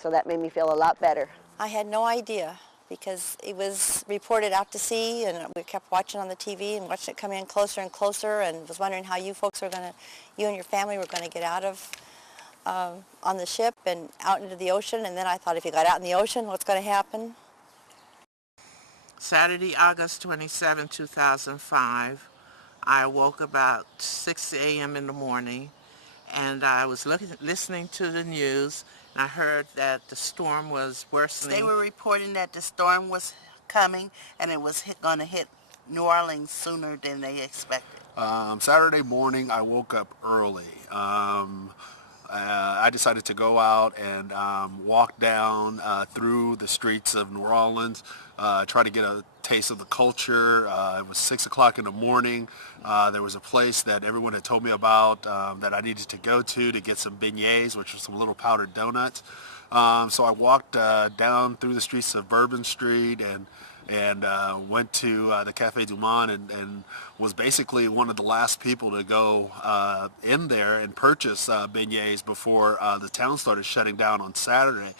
So that made me feel a lot better. I had no idea because it was reported out to sea, and we kept watching on the TV and watching it come in closer and closer, and was wondering how you folks were going to, you and your family were going to get out of on the ship and out into the ocean. And then I thought, if you got out in the ocean, what's going to happen? Saturday, August 27, 2005, I woke about 6 a.m. in the morning, and I was listening to the news, and I heard that the storm was worsening. They were reporting that the storm was coming, and it was going to hit New Orleans sooner than they expected. Saturday morning, I woke up early. I decided to go out and walk down through the streets of New Orleans, try to get a taste of the culture. It was 6 o'clock in the morning. There was a place that everyone had told me about that I needed to go to get some beignets, which are some little powdered donuts. So I walked down through the streets of Bourbon Street and went to the Café du Monde and was basically one of the last people to go in there and purchase beignets before the town started shutting down on Saturday.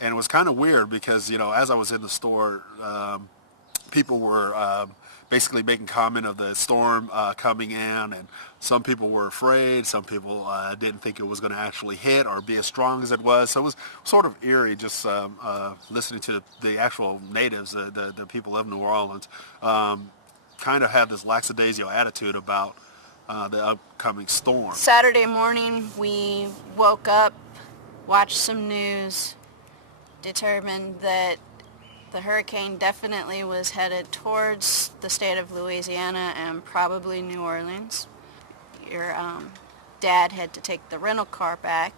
And it was kind of weird because, you know, as I was in the store, people were basically making comment of the storm coming in, and some people were afraid, some people didn't think it was going to actually hit or be as strong as it was. So it was sort of eerie just listening to the actual natives, the people of New Orleans, kind of have this lackadaisical attitude about the upcoming storm. Saturday morning, we woke up, watched some news, determined that the hurricane definitely was headed towards the state of Louisiana and probably New Orleans. Your dad had to take the rental car back,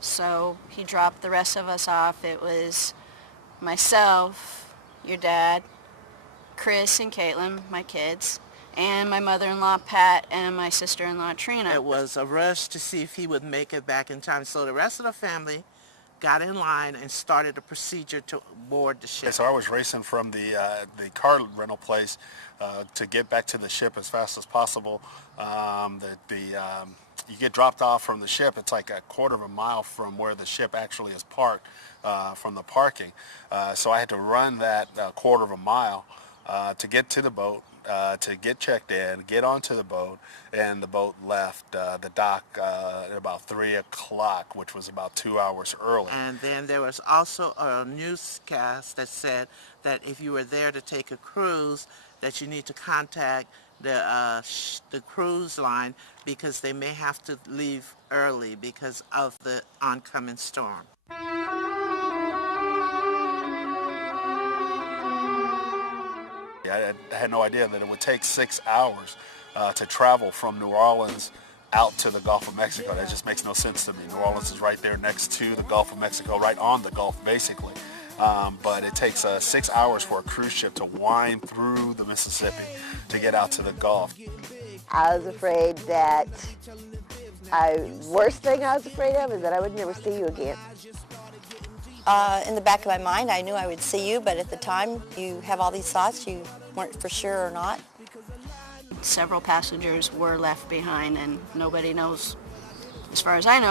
so he dropped the rest of us off. It was myself, your dad, Chris and Caitlin, my kids, and my mother-in-law Pat and my sister-in-law Trina. It was a rush to see if he would make it back in time, so the rest of the family got in line and started a procedure to board the ship. So I was racing from the car rental place to get back to the ship as fast as possible. You get dropped off from the ship. It's like a quarter of a mile from where the ship actually is parked, from the parking. So I had to run that quarter of a mile to get to the boat, to get checked in, get onto the boat, and the boat left the dock at about 3 o'clock, which was about 2 hours early. And then there was also a newscast that said that if you were there to take a cruise, that you need to contact the cruise line because they may have to leave early because of the oncoming storm. I had no idea that it would take 6 hours to travel from New Orleans out to the Gulf of Mexico. That just makes no sense to me. New Orleans is right there next to the Gulf of Mexico, right on the Gulf basically. But it takes 6 hours for a cruise ship to wind through the Mississippi to get out to the Gulf. I was afraid that, worst thing I was afraid of is that I would never see you again. In the back of my mind, I knew I would see you, but at the time, you have all these thoughts, you weren't for sure or not. Several passengers were left behind, and nobody knows, as far as I know,